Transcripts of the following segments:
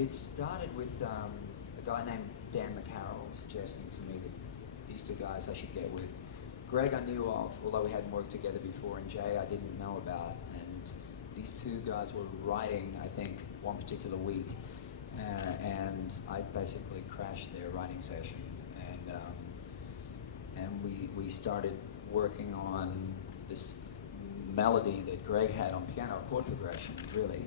It started with a guy named Dan McCarroll suggesting to me that these two guys I should get with. Greg I knew of, although we hadn't worked together before, and Jay I didn't know about. And these two guys were writing, I think, one particular week, and I basically crashed their writing session. And we started working on this melody that Greg had on piano, chord progression, really.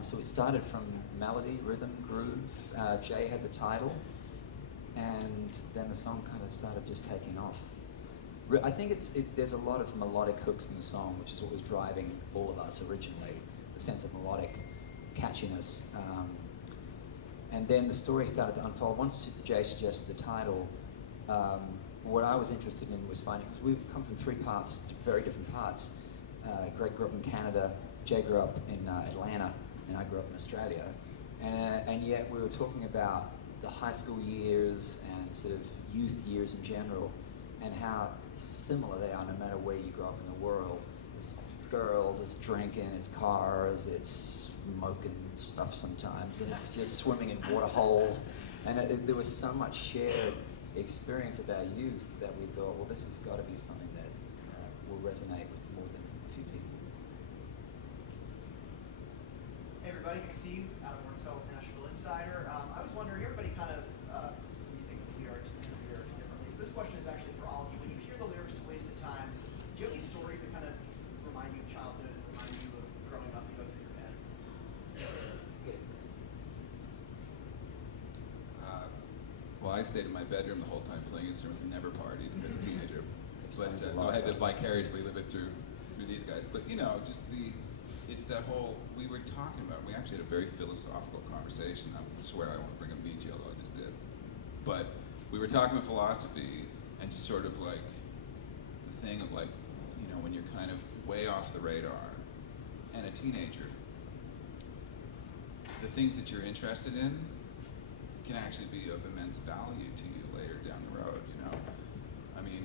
So it started from melody, rhythm, groove. Jay had the title, and then the song kind of started just taking off. I think there's a lot of melodic hooks in the song, which is what was driving all of us originally, the sense of melodic catchiness. And then the story started to unfold. Once Jay suggested the title, what I was interested in was finding, because we come from three parts, very different parts. Greg grew up in Canada, Jay grew up in Atlanta, and I grew up in Australia. And yet we were talking about the high school years and sort of youth years in general, and how similar they are no matter where you grow up in the world. It's girls, it's drinking, it's cars, it's smoking stuff sometimes, and it's just swimming in water holes. And there was so much shared experience of our youth that we thought, well, this has got to be something that will resonate with more than a few people. Hey everybody, good to see you. Adam Wartell with Nashville Insider. I was wondering, everybody kind of, when you think of lyrics, thinks of lyrics differently. So this question is actually for all of you. When you hear the lyrics to Wasted Time, do you have any stories that kind of remind you of childhood, remind you of growing up and go through your head? Well, I stayed in my bedroom the whole time playing instruments and never partied as a teenager. So I had to vicariously live it through these guys. But you know, it's that whole, we were talking about, we actually had a very philosophical conversation. I swear I won't bring up Nietzsche, although I just did. But we were talking about philosophy and just sort of like the thing of like, you know, when you're kind of way off the radar and a teenager, the things that you're interested in can actually be of immense value to you later down the road, you know? I mean,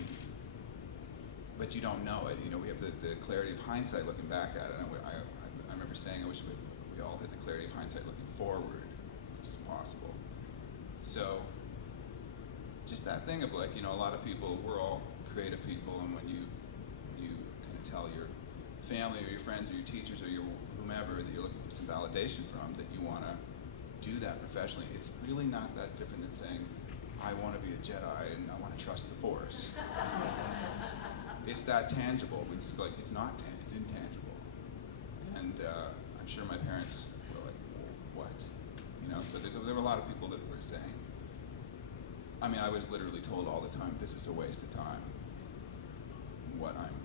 but you don't know it. You know, we have the clarity of hindsight looking back at it. And I remember saying I wish we all had the clarity of hindsight looking forward, which is possible. So, just that thing of like, you know, a lot of people, we're all creative people, and when you kind of tell your family or your friends or your teachers or your whomever that you're looking for some validation from, that you want to do that professionally, it's really not that different than saying, I want to be a Jedi and I want to trust the Force. It's that tangible. It's like, it's not tangible, it's intangible. And I'm sure my parents were like, well, what? You know, so there were a lot of people that were saying, I mean, I was literally told all the time, this is a waste of time, what I'm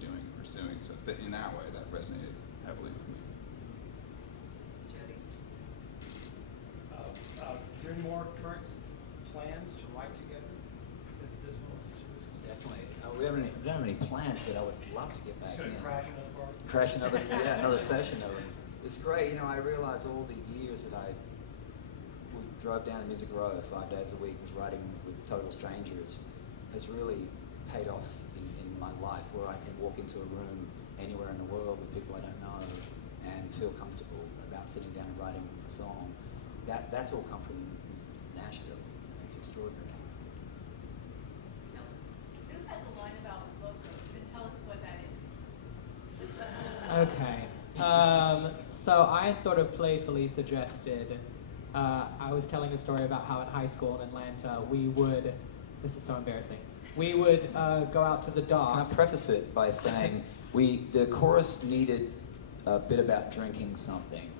doing, pursuing. So in that way, that resonated heavily with me. Is there any more current plans to write together since this one was such a big success? Definitely. We don't have any plans, but I would love to get back in. Crash another part? Another session of it. It's great. You know, I realize all the years that I drove down to Music Row 5 days a week, was writing with total strangers, has really paid off in my life, where I can walk into a room anywhere in the world with people I don't know and feel comfortable about sitting down and writing a song. That's all come from Nashville. It's extraordinary. Who had the line about logos? And tell us what that is. Okay. So I sort of playfully suggested, I was telling a story about how in high school in Atlanta we would, this is so embarrassing, we would go out to the dock. Can I preface it by saying the chorus needed a bit about drinking something.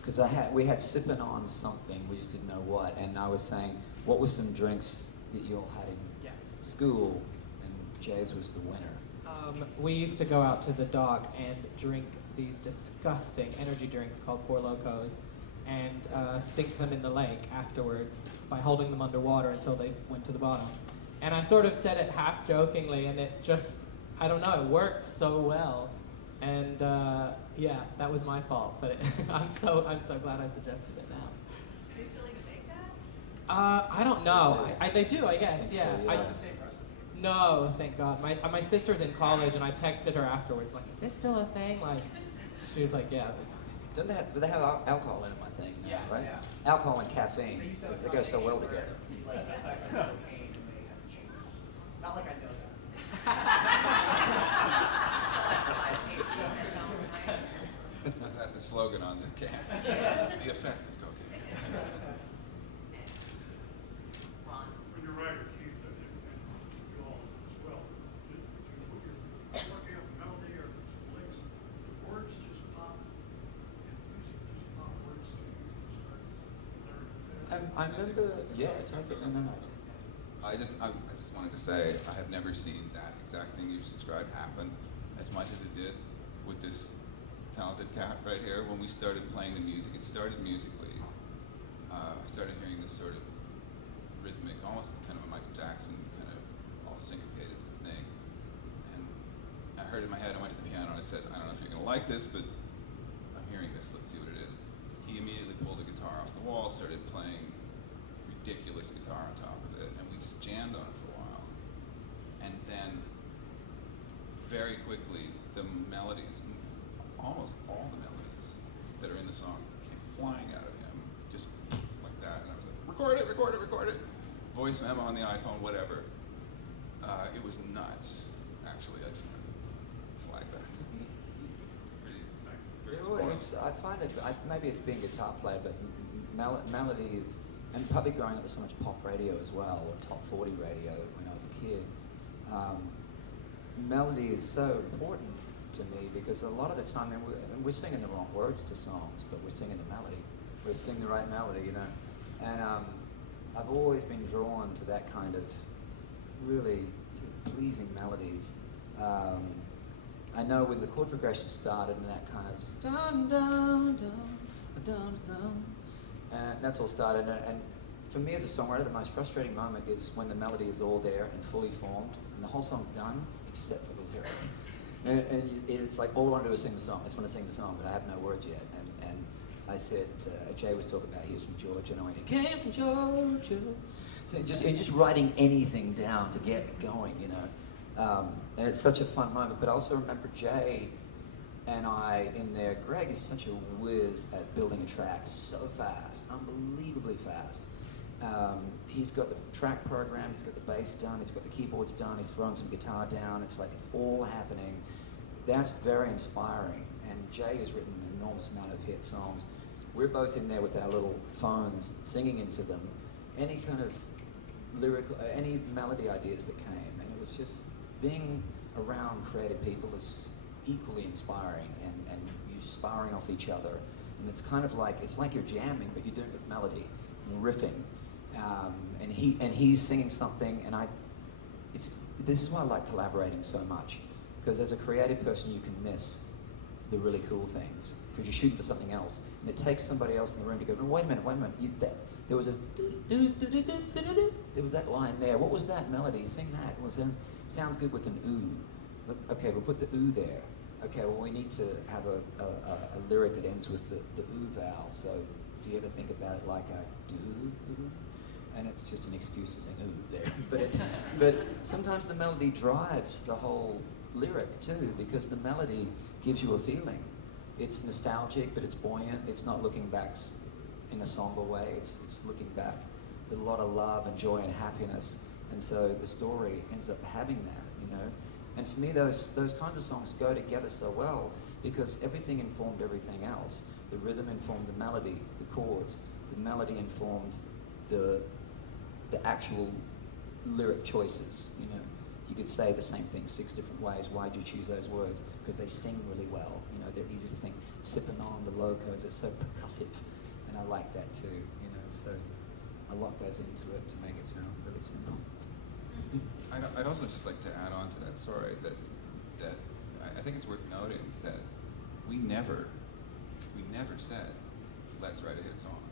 Because we had sipping on something, we just didn't know what, and I was saying, what were some drinks that you all had in school? And Jay's was the winner. We used to go out to the dock and drink these disgusting energy drinks called Four Locos, and sink them in the lake afterwards by holding them underwater until they went to the bottom. And I sort of said it half jokingly, and it just, I don't know, it worked so well. And yeah, that was my fault, but I'm so glad I suggested it now. Do they still even make that? I don't know. They do, I guess. Think Yeah. so, yeah. Not the same recipe. No, thank God. My sister's in college, and I texted her afterwards, like, "Is this still a thing?" Like, she was like, "Yeah." I was like, "Okay." Don't they have? They have alcohol in them, I think. Now, Yeah. right? Yeah. Alcohol and caffeine, They used to have because a they go so well combination together. where, like, the effect of cocaine, and they have to change it. Not like I know that. Was that the slogan on the can? The effect of cocaine. When you're writing, Keith, and you all as well, when you're working on melody or lyrics, the words just pop, and music just pop words to you, you start learning that. I remember. Yeah, take it. No. I just wanted to say, I have never seen that exact thing you just described happen as much as it did with this talented cat right here. When we started playing the music, it started musically. I started hearing this sort of rhythmic, almost kind of a Michael Jackson kind of all syncopated thing. And I heard it in my head, I went to the piano and I said, I don't know if you're gonna like this, but I'm hearing this, let's see what it is. He immediately pulled a guitar off the wall, started playing ridiculous guitar on top of it, and we just jammed on it for a while. And then, very quickly, the melodies, almost all the melodies that are in the song came flying out of him, just like that. And I was like, record it. Voice memo on the iPhone, whatever. It was nuts, actually. I just wanted to flag that. Pretty There always, I find it, maybe it's being a guitar player, but melodies, and probably growing up with so much pop radio as well, or top 40 radio when I was a kid, melody is so important to me because a lot of the time, and we're singing the wrong words to songs, but we're singing the melody. We're singing the right melody, you know. And I've always been drawn to that kind of really pleasing melodies. I know when the chord progression started and that kind of dun dun dun dun dun, and that's all started. And for me as a songwriter, the most frustrating moment is when the melody is all there and fully formed, and the whole song's done except for the lyrics. And it's like all I want to do is sing the song. I just want to sing the song, but I have no words yet. And I said, Jay was talking about he was from Georgia, and I went, he came from Georgia. So just writing anything down to get going, you know. And it's such a fun moment. But I also remember Jay and I in there. Greg is such a whiz at building a track so fast, unbelievably fast. He's got the track program, he's got the bass done, he's got the keyboards done, he's thrown some guitar down. It's like it's all happening. That's very inspiring. And Jay has written an enormous amount of hit songs. We're both in there with our little phones singing into them. Any kind of lyrical, any melody ideas that came. And it was just being around creative people is equally inspiring, and you're sparring off each other. And it's kind of like, it's like you're jamming, but you're doing it with melody and riffing. And he's singing something, and this is why I like collaborating so much, because as a creative person you can miss the really cool things because you're shooting for something else, and it takes somebody else in the room to go, no, wait a minute, there was a there was that line there. What was that melody? Sing that. Well, sounds good with an ooh. Okay, we'll put the ooh there. Okay, well we need to have a lyric that ends with the ooh vowel. So do you ever think about it like a do? And it's just an excuse to sing ooh there. But sometimes the melody drives the whole lyric too, because the melody gives you a feeling. It's nostalgic, but it's buoyant. It's not looking back in a somber way. It's looking back with a lot of love and joy and happiness. And so the story ends up having that, you know. And for me, those kinds of songs go together so well because everything informed everything else. The rhythm informed the melody, the chords. The melody informed the actual lyric choices, you know. You could say the same thing 6 different ways. Why'd you choose those words? Because they sing really well. You know, they're easy to sing. Sipping on the locos, it's so percussive. And I like that too, you know. So a lot goes into it to make it sound really simple. I'd also just like to add on to that story that I think it's worth noting that we never said, let's write a hit song.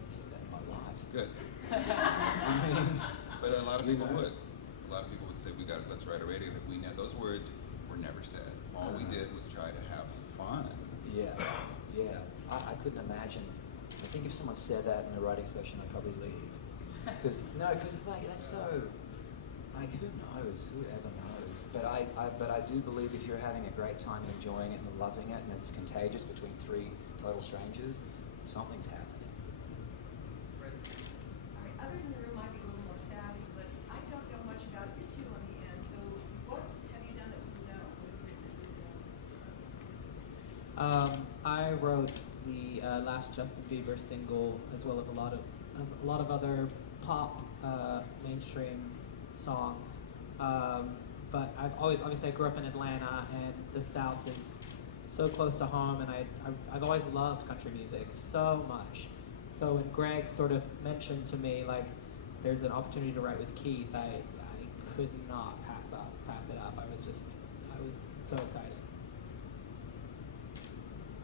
I did that in my life. Good. I mean, But a lot of people you know. would. A lot of people would say, let's write a radio hit. Those words were never said. All we did was try to have fun. Yeah. I couldn't imagine. I think if someone said that in a writing session, I'd probably leave. Because it's like, that's so, Like, who knows? Whoever knows? But I do believe if you're having a great time and enjoying it and loving it, and it's contagious between three total strangers, something's happening. All right, others in the room might be a little more savvy, but I don't know much about you two on the end, so what have you done that we know? What have you written? I wrote the last Justin Bieber single, as well as a lot of other pop mainstream songs. But obviously I grew up in Atlanta, and the South is so close to home, and I've always loved country music so much. So when Greg sort of mentioned to me like there's an opportunity to write with Keith, I could not pass it up. I was so excited.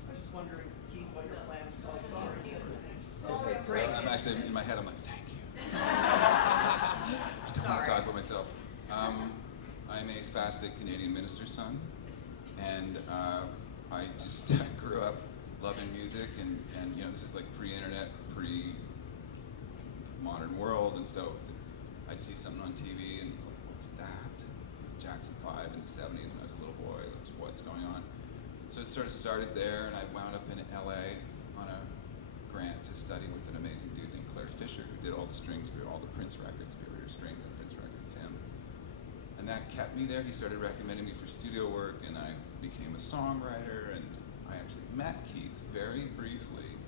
I was just wondering, Keith, what your plans are. Oh, sorry. Okay, Oh, great. I'm actually, in my head, I'm like, thank you. I don't want to talk about myself. I'm a spastic Canadian minister's son, and I just grew up loving music, and you know, this is like pre-internet, pre-modern world, and so I'd see something on TV, and what's that? Jackson 5 in the 70s when I was a little boy, that's what's going on. So it sort of started there, and I wound up in LA on a grant to study with an amazing dude named Claire Fisher, who did all the strings for all the Prince records. If you ever hear strings on Prince records, him. And that kept me there. He started recommending me for studio work, and I became a songwriter, and I actually met Keith very briefly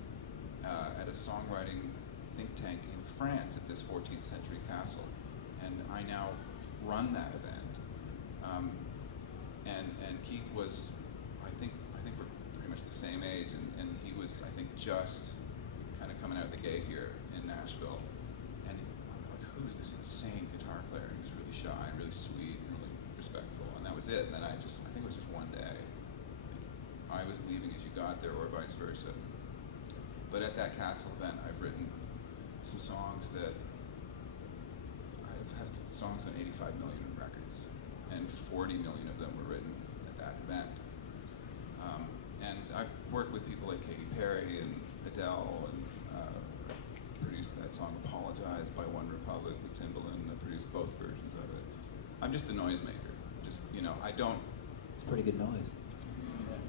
at a songwriting think tank in France at this 14th century castle. And I now run that event. And Keith was, I think we're pretty much the same age, and he was, I think, just kind of coming out the gate here in Nashville. And I'm like, who's this insane guitar player? He was really shy and really sweet and really respectful, and that was it. And then I think it was just one day. I was leaving as you got there, or vice versa. But at that castle event, I've written some songs that I've had songs on 85 million records, and 40 million of them were written at that event. And I've worked with people like Katy Perry and Adele, and produced that song "Apologize" by One Republic with Timbaland. I produced both versions of it. I'm just a noisemaker. Just, you know, I don't. It's pretty good noise.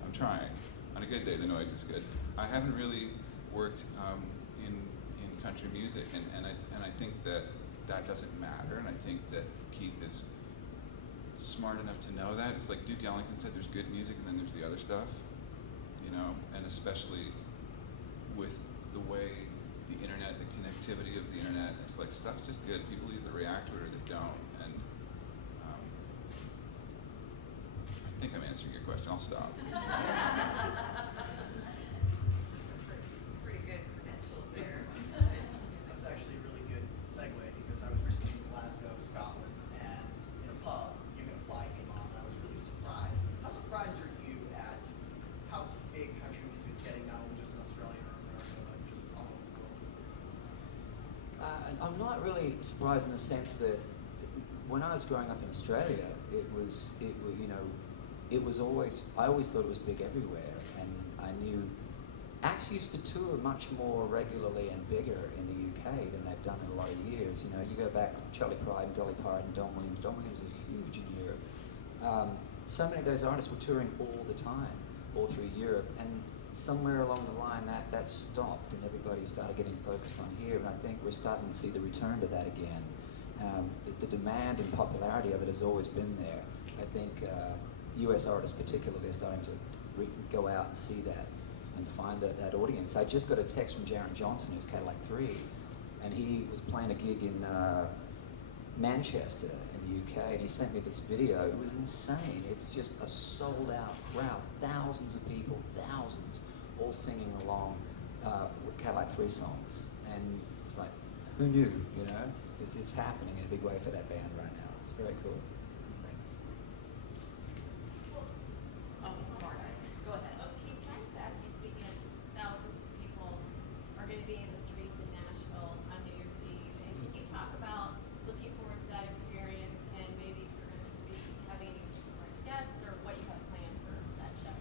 I'm trying. On a good day, the noise is good. I haven't really worked in country music, and I think that doesn't matter, and I think that Keith is smart enough to know that. It's like Duke Ellington said, there's good music and then there's the other stuff, you know, and especially with the way the internet, the connectivity of the internet, it's like stuff's just good. People either react to it or they don't, and I think I'm answering your question. I'll stop. Some pretty good credentials there. That's actually a really good segue, because I was recently in Glasgow, Scotland, and in a pub, You're Gonna Fly came on, and I was really surprised. How surprised are you at how big country music is getting, not only just in Australia or America, but just all over the world? I'm not really surprised in the sense that when I was growing up in Australia, it was always, I always thought it was big everywhere, and I knew acts used to tour much more regularly and bigger in the UK than they've done in a lot of years. You know, you go back to Charlie Pride and Dolly Parton, Don Williams. Don Williams is huge in Europe. So many of those artists were touring all the time, all through Europe, and somewhere along the line that stopped, and everybody started getting focused on here. And I think we're starting to see the return to that again. The demand and popularity of it has always been there. I think US artists particularly are starting to go out and see that and find that audience. I just got a text from Jaron Johnson, who's Cadillac 3, and he was playing a gig in Manchester in the UK, and he sent me this video. It was insane. It's just a sold-out crowd, thousands of people, thousands, all singing along with Cadillac 3 songs. And it was like, who knew, you know? It's just happening in a big way for that band right now. It's very cool. Oh, Mark, go ahead. Okay, can I just ask you, speaking of thousands of people are going to be in the streets in Nashville on New Year's Eve, and can you talk about looking forward to that experience, and maybe if you're going to be having any surprise guests, or what you have planned for that show?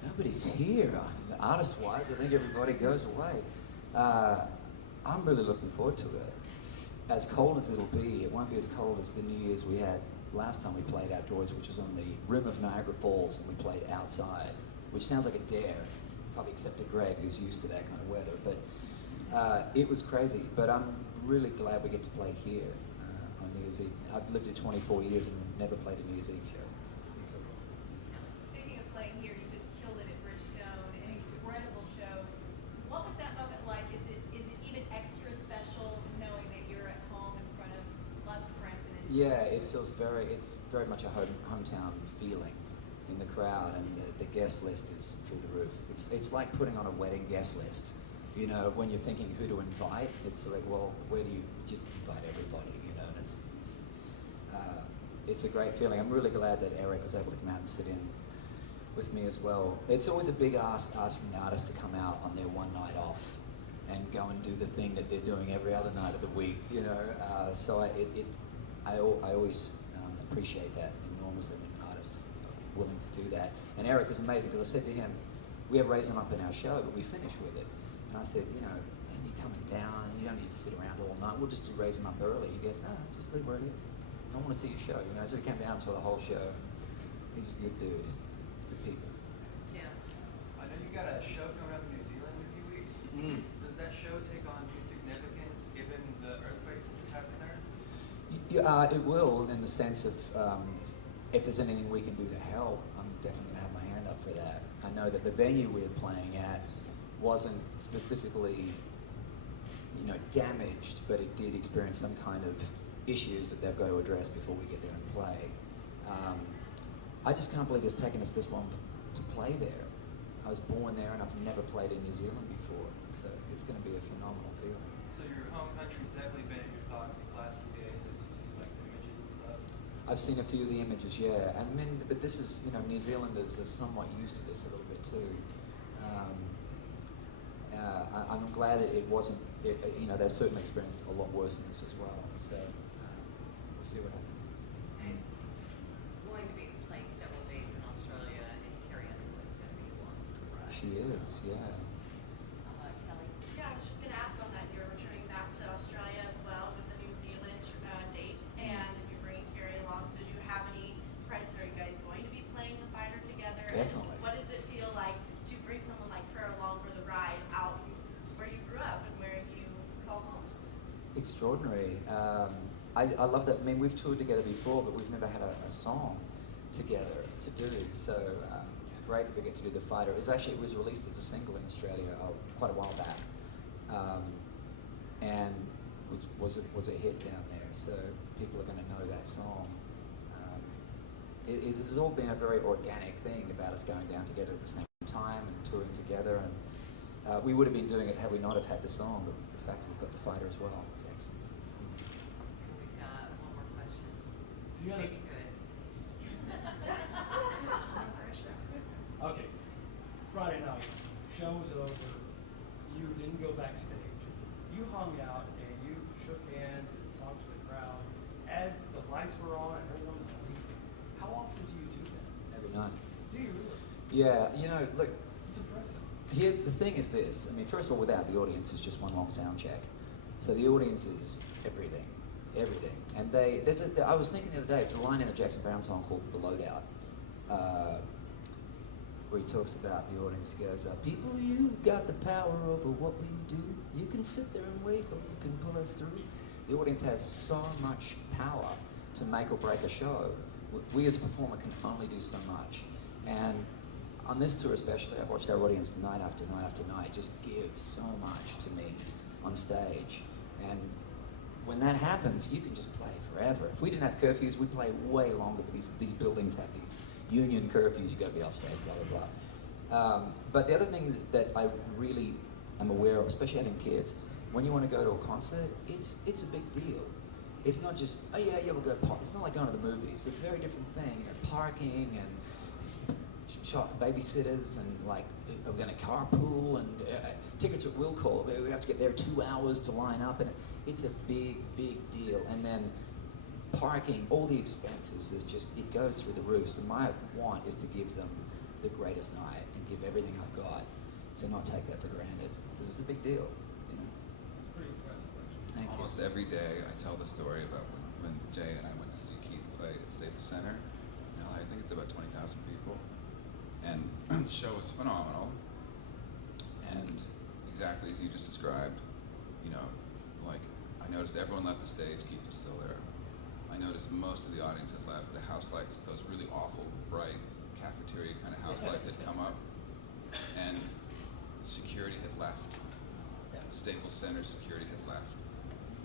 Nobody's here. Artist-wise, I think everybody goes away. I'm really looking forward to it. as cold as it'll be, it won't be as cold as the New Year's we had last time we played outdoors, which was on the rim of Niagara Falls, and we played outside, which sounds like a dare, probably except to Greg, who's used to that kind of weather. But it was crazy. But I'm really glad we get to play here on New Year's Eve. I've lived here 24 years and never played a New Year's Eve show. So it'd be cool. Speaking of playing here, you just killed it at Bridgestone, an incredible show. What was that moment like? Is it even extra special knowing that you're at home in front of lots of friends and Yeah, it's very much a hometown feeling in the crowd, and the guest list is through the roof. It's like putting on a wedding guest list. You know, when you're thinking who to invite, it's like, well, where do you just invite everybody? You know, and it's a great feeling. I'm really glad that Eric was able to come out and sit in with me as well. It's always a big ask asking the artist to come out on their one night off and go and do the thing that they're doing every other night of the week. You know, so I always appreciate that enormously when artists are willing to do that. And Eric was amazing because I said to him, we have Raise 'em Up in our show, but we finish with it. And I said, you know, man, you're coming down, you don't need to sit around all night. We'll just do Raise 'em Up early. He goes, no, just leave where it is. I want to see your show, you know. So he came down and saw the whole show. He's a good dude, good people. Tim? I know you got a show coming up in New Zealand in a few weeks. Does that show take on new significance given the earthquakes that just happened there? It will, in the sense of if there's anything we can do to help, I'm definitely going to have my hand up for that. I know that the venue we're playing at wasn't specifically, you know, damaged, but it did experience some kind of issues that they've got to address before we get there and play. I just can't believe it's taken us this long to play there. I was born there and I've never played in New Zealand before, so it's going to be a phenomenal feeling. So your home country's definitely been in your thoughts these last few days as you see like the images and stuff. I've seen a few of the images, yeah, and I mean, but this is, you know, New Zealanders are somewhat used to this a little bit too. I'm glad it wasn't, you know, they've certainly experienced a lot worse than this as well, so we'll see what happens. And going to be playing several dates in Australia, and Carrie Underwood's going to be one. Right? She is, yeah. Kelly? Yeah, I was just gonna ask on that, you're returning back to Australia as well with the New Zealand dates, and if you're bringing Carrie along, so do you have any surprises? Are you guys going to be playing The Fighter together? And Definitely. what does it feel like to bring someone like her along for the ride out where you grew up and where you call home? Extraordinary. I love that. I mean, we've toured together before, but we've never had a song together to do. So it's great that we get to do The Fighter. It was released as a single in Australia quite a while back, and was a hit down there. So people are going to know that song. This has all been a very organic thing about us going down together at the same time and touring together. And we would have been doing it had we not have had the song, but the fact that we've got The Fighter as well is excellent. We've got one more question. Do you know Maybe good. No pressure. Okay, Friday night, show was over, you didn't go backstage. You hung out and you shook hands and talked to the crowd as the lights were on and everyone was leaving. How often do you do that? Every night. Do you really? Yeah, you know, look, It's impressive. here, the thing is this. I mean, first of all, without the audience, it's just one long sound check. So the audience is everything, everything. And I was thinking the other day, it's a line in a Jackson Browne song called The Loadout, where he talks about the audience. He goes, people, you got the power over what we do. You can sit there and wait, or you can pull us through. The audience has so much power to make or break a show. We as a performer can only do so much. And on this tour especially, I've watched our audience night after night after night just give so much to me on stage. And when that happens, you can just play forever. If we didn't have curfews, we'd play way longer, but these buildings have these union curfews, you've got to be off stage, blah, blah, blah. But the other thing that I really am aware of, especially having kids, when you want to go to a concert, it's a big deal. It's not just, oh yeah, we'll go park. It's not like going to the movies. It's a very different thing. You know, parking and babysitters and like, we're going to carpool and tickets at will call. We have to get there 2 hours to line up, and it's a big, big deal. And then parking, all the expenses, it goes through the roof. So my want is to give them the greatest night and give everything I've got, to not take that for granted. This is a big deal, you know. It's pretty impressive. Thank you. Almost every day I tell the story about when Jay and I went to see Keith play at Staples Center. You know, I think it's about 20,000 people. And the show was phenomenal. And exactly as you just described, you know, like I noticed everyone left the stage, Keith was still there. I noticed most of the audience had left. The house lights, those really awful, bright cafeteria kind of house lights had come up. And security had left. Staples Center security had left.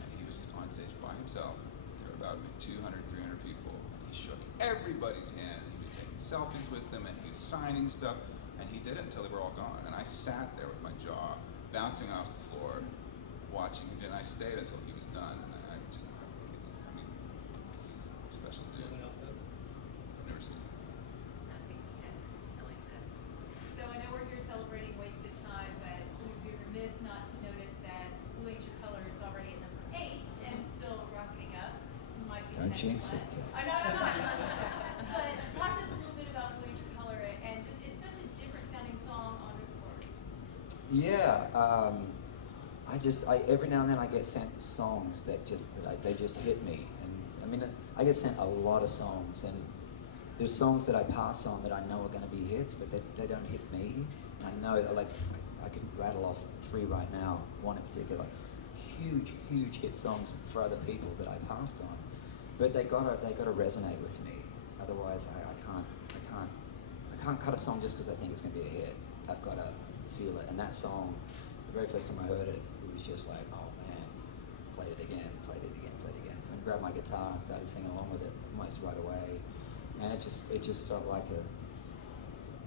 And he was just on stage by himself. There were about 200, 300 people. And he shook everybody's hand. And he was taking selfies with them and he was signing stuff. And he did it until they were all gone. And I sat there with my jaw bouncing off the floor, watching him. And I stayed until he was done. And I just, it's a special dude. I've never seen him. So I know we're here celebrating Wasted Time, but we'd be remiss not to notice that Blue Ain't Your Color is already at number 8 and still rocketing up. Might be the Don't next jinx one. it, Kate. I know, but talk to us a little bit about Blue Ain't Your Color and just it's such a different sounding song on record. Yeah, every now and then I get sent songs that they just hit me, and I mean I get sent a lot of songs, and there's songs that I pass on that I know are going to be hits, but they don't hit me. And I know that, like I could rattle off 3 right now, one in particular, huge hit songs for other people that I passed on, but they gotta resonate with me. Otherwise, I can't cut a song just because I think it's going to be a hit. I've got to feel it. And that song, the very first time I heard it, it was just like, oh man, played it again. And grabbed my guitar and started singing along with it almost right away. And it just felt like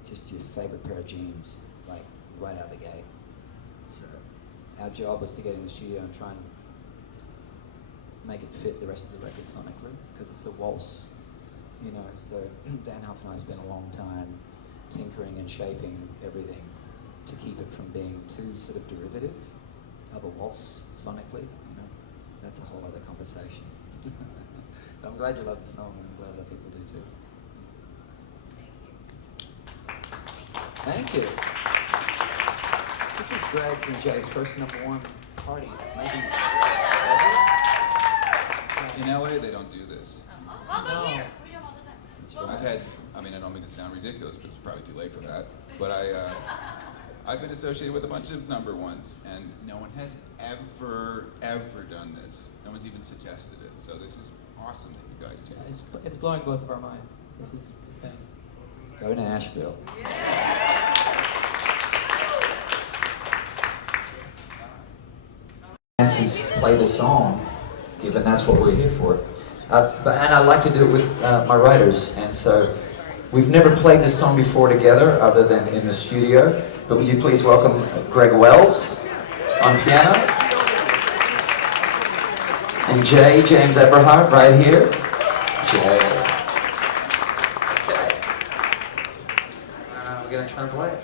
just your favorite pair of jeans, like right out of the gate. So our job was to get in the studio and try and make it fit the rest of the record sonically, because it's a waltz, you know. So Dan Huff and I spent a long time tinkering and shaping everything to keep it from being too sort of derivative of a waltz sonically, you know. That's a whole other conversation. I'm glad you love the song, and I'm glad other people do too. Thank you. This is Greg's and Jay's first #1 party, maybe. In LA, they don't do this. I'll go No. here. We do all the time. That's Well, right. I don't mean to sound ridiculous, but it's probably too late for that. But I've been associated with a bunch of #1s, and no one has ever done this. No one's even suggested it. So this is awesome that you guys do this. It's blowing both of our minds. This is insane. Go to Asheville. Dancers play the song, given that's what we're here for. And I like to do it with my writers, and so we've never played this song before together, other than in the studio. But will you please welcome Greg Wells on piano, and James Abrahart right here. Jay. We're gonna try and play it.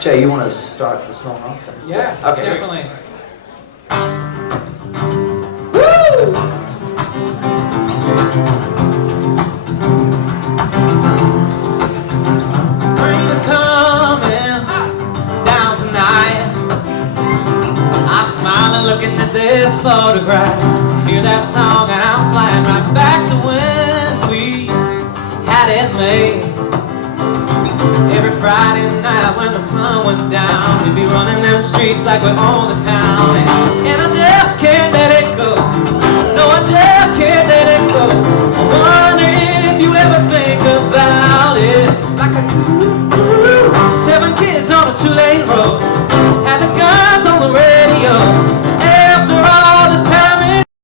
Jay, you want to start the song off? Yes, Okay. definitely. Rain is coming down tonight. I'm smiling looking at this photograph. Hear that song and I'm flying right back to when we had it made. Every Friday night when the sun went down, we'd be running them streets like we own the town. And I just can't let it go. No, I just can't let it go. I wonder if you ever think about it like I do. 7 kids on a 2-lane road.